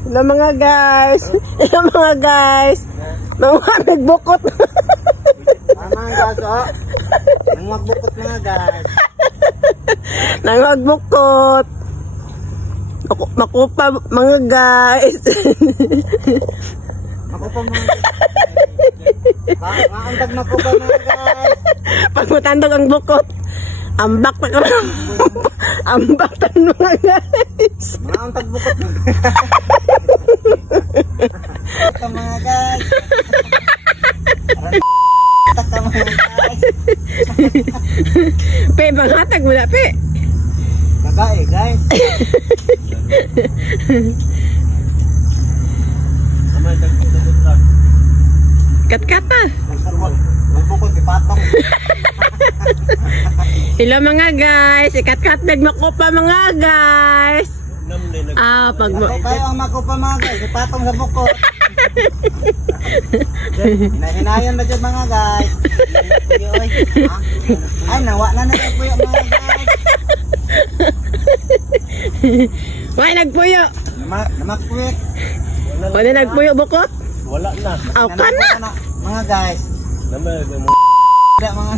Hello mga guys. Hello mga guys. Mga nagbukot. Mga gaso. Nagbukot mga guys. Nagbukot. Makupa mga guys. Makupa mga guys. Maantag makupa mga guys. Pag matandog ang bukot, ambak na ka. Ambak na mga guys. Maantag bukot mga guys. Mga guys. Taka mga guys. Pe, bangatag mo na, pe. Kagae guys. Kat-kata. Magbukot si Patong. Hello mga guys. Ikat-kat nagmakupa mga guys. Pag mo. Kayo ang makupa mga guys. Si Patong sa bukot. Hinahinayan na dyan mga guys. Ay, nawa na nagpuyo mga guys. Why nagpuyo? Namakpuit. Wala nagpuyo bukot? Wala na. Aw ka na. Mga guys. Nama mga